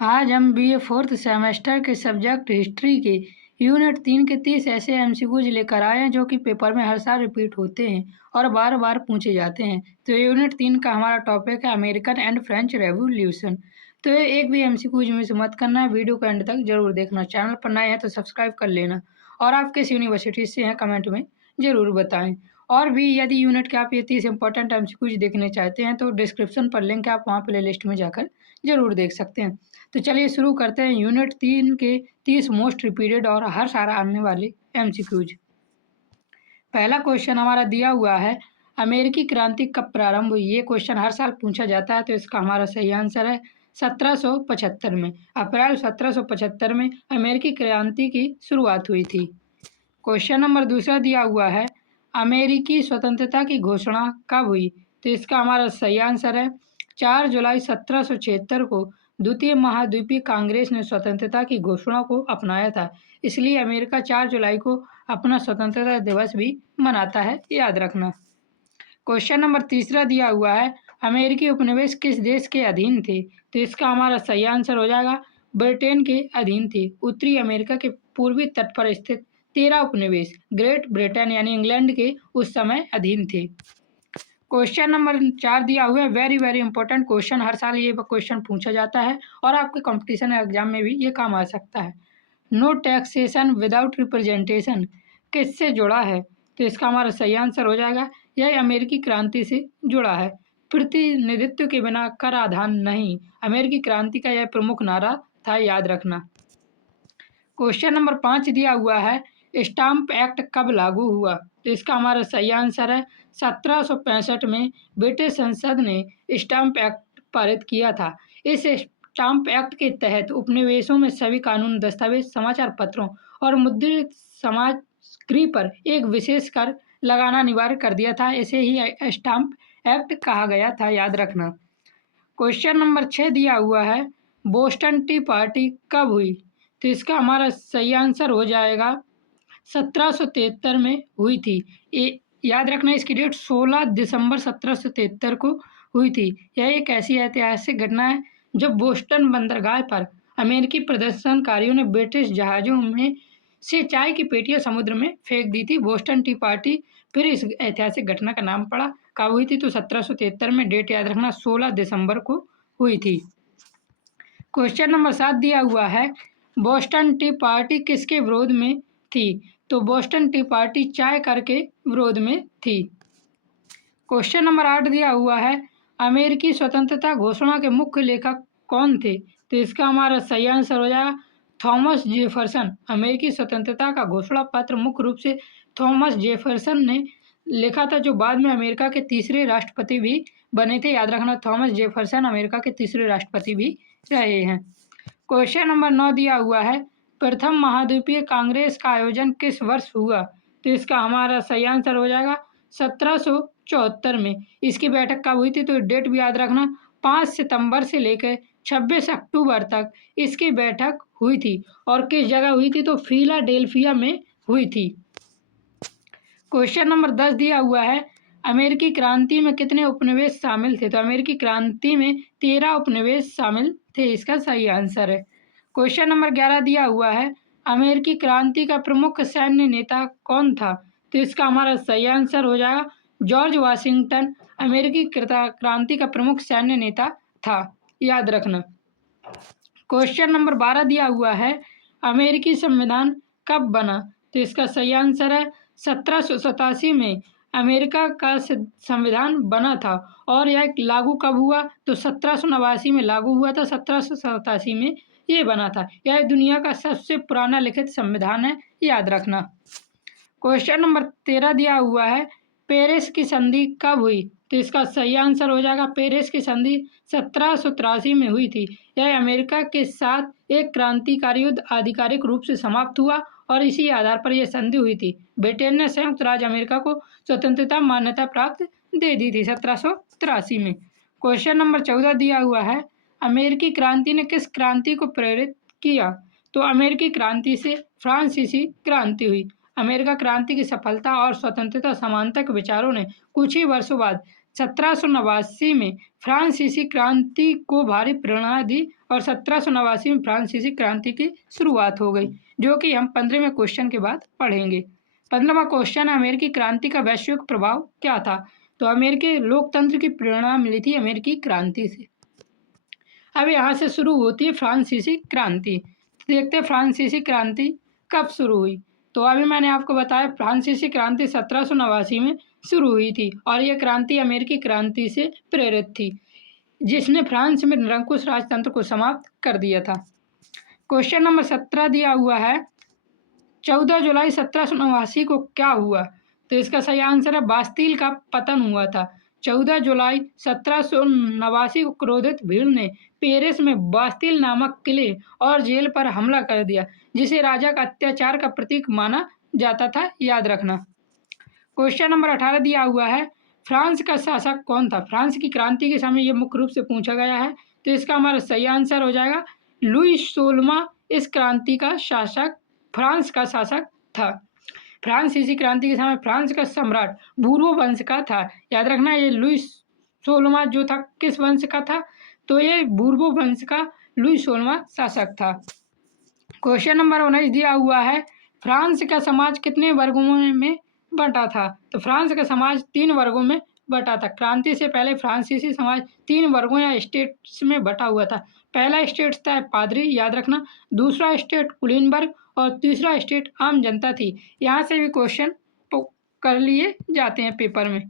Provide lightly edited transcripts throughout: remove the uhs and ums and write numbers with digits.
आज हम BA fourth semester के सब्जेक्ट हिस्ट्री के यूनिट 3 के 30 ऐसे एमसीक्यूज लेकर आए हैं जो कि पेपर में हर साल रिपीट होते हैं और बार बार पूछे जाते हैं। तो यूनिट 3 का हमारा टॉपिक है अमेरिकन एंड फ्रेंच रेवोल्यूशन। तो ये एक भी एमसीक्यूज मिस मत करना है, वीडियो को एंड तक जरूर देखना। चैनल पर नए हैं तो सब्सक्राइब कर लेना और आप किस यूनिवर्सिटी से हैं कमेंट में ज़रूर बताएं। और भी यदि यूनिट के आप ये 30 इंपॉर्टेंट एमसीक्यूज देखने चाहते हैं तो डिस्क्रिप्शन पर लिंक है, आप वहाँ प्ले लिस्ट में जाकर जरूर देख सकते हैं। तो चलिए शुरू करते हैं यूनिट 3 के 30 मोस्ट रिपीटेड और हर साल आने वाले एमसीक्यूज। पहला क्वेश्चन हमारा दिया हुआ है, अमेरिकी क्रांति कब प्रारंभ हुई? ये क्वेश्चन हर साल पूछा जाता है, तो इसका हमारा सही आंसर है 1775 में। अप्रैल 1775 में अमेरिकी क्रांति की शुरुआत हुई थी। क्वेश्चन नंबर दूसरा दिया हुआ है, अमेरिकी स्वतंत्रता की घोषणा कब हुई? तो इसका हमारा सही आंसर है 4 जुलाई 1776 को द्वितीय महाद्वीपीय कांग्रेस ने स्वतंत्रता की घोषणा को अपनाया था। इसलिए अमेरिका 4 जुलाई को अपना स्वतंत्रता दिवस भी मनाता है, याद रखना। क्वेश्चन नंबर तीसरा दिया हुआ है, अमेरिकी उपनिवेश किस देश के अधीन थे? तो इसका हमारा सही आंसर हो जाएगा ब्रिटेन के अधीन थे। उत्तरी अमेरिका के पूर्वी तट पर स्थित 13 उपनिवेश ग्रेट ब्रिटेन यानी इंग्लैंड के उस समय अधीन थे। क्वेश्चन नंबर 4 दिया हुआ है, वेरी वेरी इंपॉर्टेंट क्वेश्चन, हर साल ये क्वेश्चन पूछा जाता है और आपके कंपटीशन एग्जाम में भी ये काम आ सकता है। नो टैक्सेशन विदाउट रिप्रेजेंटेशन किससे जुड़ा है? तो इसका हमारा सही आंसर हो जाएगा यह अमेरिकी क्रांति से जुड़ा है। प्रतिनिधित्व के बिना कराधान नहीं, अमेरिकी क्रांति का यह प्रमुख नारा था, याद रखना। क्वेश्चन नंबर 5 दिया हुआ है, स्टाम्प एक्ट कब लागू हुआ? तो इसका हमारा सही आंसर है 1765 में ब्रिटिश संसद ने स्टाम्प एक्ट पारित किया था। इस स्टाम्प एक्ट के तहत उपनिवेशों में सभी कानून, दस्तावेज, समाचार पत्रों और मुद्रित सामग्री पर एक विशेष कर लगाना अनिवार्य कर दिया था। इसे ही स्टाम्प एक्ट कहा गया था, याद रखना। क्वेश्चन नंबर 6 दिया हुआ है, बोस्टन टी पार्टी कब हुई? तो इसका हमारा सही आंसर हो जाएगा 1773 में हुई थी। याद रखना इसकी डेट 16 दिसंबर 1773 को हुई थी। यह एक ऐसी ऐतिहासिक घटना है जब बोस्टन बंदरगाह पर अमेरिकी प्रदर्शनकारियों ने ब्रिटिश जहाज़ों में से चाय की पेटियां समुद्र में फेंक दी थी। बोस्टन टी पार्टी फिर इस ऐतिहासिक घटना का नाम पड़ा। कब हुई थी? तो 1773 में। डेट याद रखना 16 दिसंबर को हुई थी। क्वेश्चन नंबर 7 दिया हुआ है, बोस्टन टी पार्टी किसके विरोध में थी? तो बोस्टन टी पार्टी चाय कर के विरोध में थी। क्वेश्चन नंबर 8 दिया हुआ है, अमेरिकी स्वतंत्रता घोषणा के मुख्य लेखक कौन थे? तो इसका हमारा सही आंसर हो जाएगा थॉमस जेफरसन। अमेरिकी स्वतंत्रता का घोषणा पत्र मुख्य रूप से थॉमस जेफरसन ने लिखा था, जो बाद में अमेरिका के तीसरे राष्ट्रपति भी बने थे, याद रखना। थॉमस जेफरसन अमेरिका के तीसरे राष्ट्रपति भी रहे हैं। क्वेश्चन नंबर 9 दिया हुआ है, प्रथम महाद्वीपीय कांग्रेस का आयोजन किस वर्ष हुआ? तो इसका हमारा सही आंसर हो जाएगा 1774 में। इसकी बैठक कब हुई थी? तो डेट भी याद रखना, 5 सितंबर से लेकर 26 अक्टूबर तक इसकी बैठक हुई थी। और किस जगह हुई थी? तो फिलाडेल्फिया में हुई थी। क्वेश्चन नंबर 10 दिया हुआ है, अमेरिकी क्रांति में कितने उपनिवेश शामिल थे? तो अमेरिकी क्रांति में 13 उपनिवेश शामिल थे, इसका सही आंसर है। क्वेश्चन नंबर 11 दिया हुआ है, अमेरिकी क्रांति का प्रमुख सैन्य नेता कौन था? तो इसका हमारा सही आंसर हो जाएगा जॉर्ज वाशिंगटन अमेरिकी क्रांति का प्रमुख सैन्य नेता था, याद रखना। क्वेश्चन नंबर 12 दिया हुआ है, अमेरिकी संविधान कब बना? तो इसका सही आंसर है 1787 में अमेरिका का संविधान बना था। और यह लागू कब हुआ? तो 1789 में लागू हुआ था, 1787 में ये बना था। यह दुनिया का सबसे पुराना लिखित संविधान है, याद रखना। क्वेश्चन नंबर 13 दिया हुआ है, पेरिस की संधि कब हुई? तो इसका सही आंसर हो जाएगा पेरिस की संधि 1783 में हुई थी। यह अमेरिका के साथ एक क्रांतिकारी युद्ध आधिकारिक रूप से समाप्त हुआ और इसी आधार पर यह संधि हुई थी। ब्रिटेन ने संयुक्त राज्य अमेरिका को स्वतंत्रता मान्यता प्राप्त दे दी थी 1783 में। क्वेश्चन नंबर 14 दिया हुआ है, अमेरिकी क्रांति ने किस क्रांति को प्रेरित किया? तो अमेरिकी क्रांति से फ्रांसीसी क्रांति हुई। अमेरिका क्रांति की सफलता और स्वतंत्रता समानता के विचारों ने कुछ ही वर्षों बाद 1789 में फ्रांसीसी क्रांति को भारी प्रेरणा दी और 1789 में फ्रांसीसी क्रांति की शुरुआत हो गई, जो कि हम 15वें क्वेश्चन के बाद पढ़ेंगे। 15वां क्वेश्चन, अमेरिकी क्रांति का वैश्विक प्रभाव क्या था? तो अमेरिकी लोकतंत्र की प्रेरणा मिली थी अमेरिकी क्रांति से। अब यहाँ से शुरू होती है फ्रांसीसी क्रांति। देखते हैं फ्रांसीसी क्रांति कब शुरू हुई। तो अभी मैंने आपको बताया फ्रांसीसी क्रांति 1789 में शुरू हुई थी और यह क्रांति अमेरिकी क्रांति से प्रेरित थी, जिसने फ्रांस में निरंकुश राजतंत्र को समाप्त कर दिया था। क्वेश्चन नंबर 17 दिया हुआ है, 14 जुलाई 1789 को क्या हुआ? तो इसका सही आंसर है बास्तील का पतन हुआ था। 14 जुलाई 1789 को क्रोधित भीड़ ने पेरिस में बास्तील नामक किले और जेल पर हमला कर दिया, जिसे राजा का अत्याचार का प्रतीक माना जाता था, याद रखना। क्वेश्चन नंबर 18 दिया हुआ है, फ्रांस का शासक कौन था? फ्रांस की क्रांति के समय ये मुख्य रूप से पूछा गया है, तो इसका हमारा सही आंसर हो जाएगा लुई 16वां इस क्रांति का शासक, फ्रांस का शासक था। फ्रांसीसी क्रांति के समय फ्रांस का सम्राट बूर्बो वंश का था, याद रखना। ये लुई 16वां जो था किस वंश का था? तो ये बूर्बो वंश का लुई 16वां शासक था। क्वेश्चन नंबर 19 दिया हुआ है, फ्रांस का समाज कितने वर्गों में बटा था? तो फ्रांस का समाज 3 वर्गों में बटा था। क्रांति से पहले फ्रांसीसी समाज 3 वर्गों या स्टेट्स में बटा हुआ था। पहला स्टेट था पादरी, याद रखना। दूसरा स्टेट कुलीनबर्ग और तीसरा स्टेट आम जनता थी। यहाँ से भी क्वेश्चन कर लिए जाते हैं पेपर में।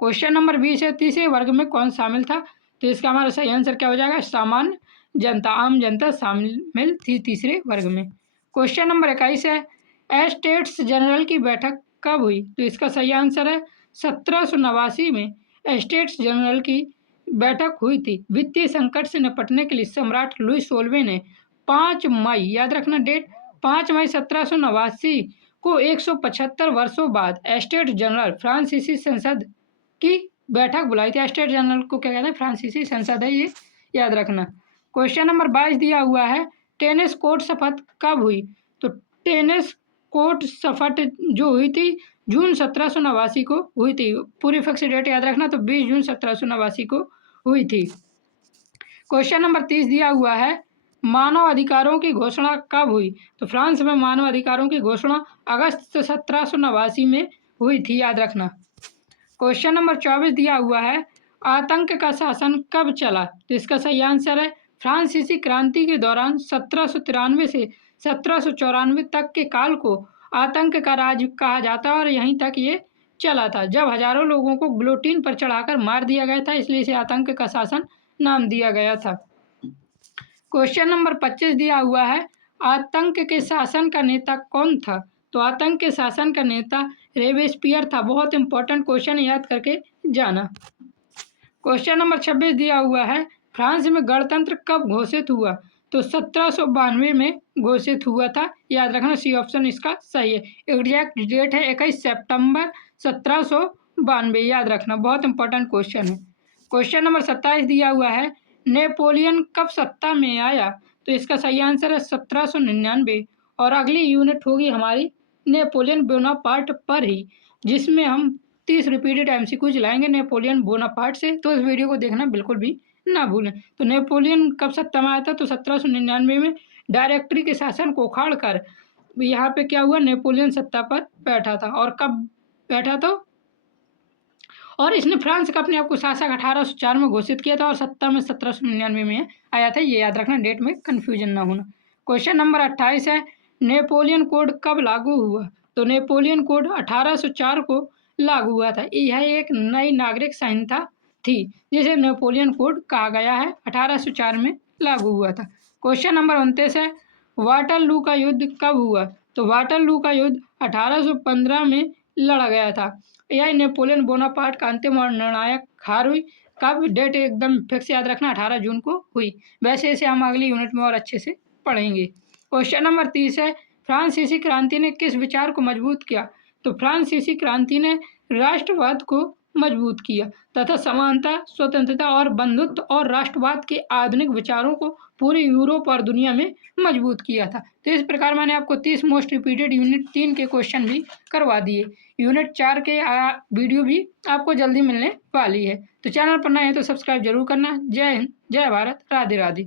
क्वेश्चन नंबर 20 है, तीसरे वर्ग में कौन शामिल था? तो इसका हमारा सही आंसर क्या हो जाएगा? सामान्य जनता, आम जनता शामिल थी तीसरे वर्ग में। क्वेश्चन नंबर 21 है, एस्टेट्स जनरल की बैठक कब हुई? तो इसका सही आंसर है 1789 में एस्टेट्स जनरल की बैठक हुई थी। वित्तीय संकट से निपटने के लिए सम्राट लुई 16वें ने 5 मई, याद रखना डेट, 5 मई 1789 को 175 वर्षों बाद एस्टेट जनरल फ्रांसीसी संसद की बैठक बुलाई थी। एस्टेट जनरल को क्या कहते हैं? फ्रांसीसी संसद है, ये याद रखना। क्वेश्चन नंबर 22 दिया हुआ है, टेनिस कोर्ट शपथ कब हुई? तो टेनिस कोर्ट शपथ जो हुई थी जून 1789 को हुई थी। पूरी फिक्स डेट याद रखना, तो 20 जून 1789 को हुई थी। क्वेश्चन नंबर 30 दिया हुआ है, मानव अधिकारों की घोषणा कब हुई? तो फ्रांस में मानव अधिकारों की घोषणा अगस्त 1789 में हुई थी, याद रखना। क्वेश्चन नंबर 24 दिया हुआ है, आतंक का शासन कब चला? तो इसका सही आंसर है फ्रांसीसी क्रांति के दौरान 1793 से 1794 तक के काल को आतंक का राज कहा जाता है और यहीं तक ये चला था, जब हजारों लोगों को गिलोटिन पर चढ़ाकर मार दिया गया था, इसलिए इसे आतंक का शासन नाम दिया गया था। क्वेश्चन नंबर 25 दिया हुआ है, आतंक के शासन का नेता कौन था? तो आतंक के शासन का नेता रोबेस्पियर था। बहुत इंपॉर्टेंट क्वेश्चन, याद करके जाना। क्वेश्चन नंबर 26 दिया हुआ है, फ्रांस में गणतंत्र कब घोषित हुआ? तो 1792 में घोषित हुआ था, याद रखना। सी ऑप्शन इसका सही है। एग्जैक्ट डेट है 21 सितंबर 1792, याद रखना। बहुत इंपॉर्टेंट क्वेश्चन है। क्वेश्चन नंबर 27 दिया हुआ है, नेपोलियन कब सत्ता में आया? तो इसका सही आंसर है 1799। और अगली यूनिट होगी हमारी नेपोलियन बोनापार्ट पर ही, जिसमें हम 30 रिपीटेड एमसीक्यू चलाएंगे नेपोलियन बोनापार्ट से, तो इस वीडियो को देखना बिल्कुल भी ना भूलें। तो नेपोलियन कब सत्ता में आया था? तो 1799 में डायरेक्टरी के शासन को उखाड़ कर यहाँ पे क्या हुआ, नेपोलियन सत्ता पर बैठा था। और कब बैठा था? और इसने फ्रांस का अपने आप को शासक 1804 में घोषित किया था और सत्ता में 1799 में आया था, ये याद रखना, डेट में कन्फ्यूजन ना होना। क्वेश्चन नंबर 28 है, नेपोलियन कोड कब लागू हुआ? तो नेपोलियन कोड 1804 को लागू हुआ था। यह एक नई नागरिक संहिता थी जिसे नेपोलियन कोड कहा गया है, 1804 में लागू हुआ था। क्वेश्चन नंबर 29 है, वाटरलू का युद्ध कब हुआ? तो वाटरलू का युद्ध 1815 में लड़ा गया था। यह नेपोलियन बोनापार्ट का अंतिम और निर्णायक हार हुई। कब? डेट एकदम फिक्स याद रखना, 18 जून को हुई। वैसे इसे हम अगली यूनिट में और अच्छे से पढ़ेंगे। क्वेश्चन नंबर 30 है, फ्रांसीसी क्रांति ने किस विचार को मजबूत किया? तो फ्रांसीसी क्रांति ने राष्ट्रवाद को मजबूत किया तथा समानता, स्वतंत्रता और बंधुत्व और राष्ट्रवाद के आधुनिक विचारों को पूरी यूरोप और दुनिया में मजबूत किया था। तो इस प्रकार मैंने आपको 30 मोस्ट रिपीटेड यूनिट 3 के क्वेश्चन भी करवा दिए। यूनिट 4 के वीडियो भी आपको जल्दी मिलने वाली है। तो चैनल पर नए हैं तो सब्सक्राइब जरूर करना। जय हिंद, जय भारत, राधे राधे।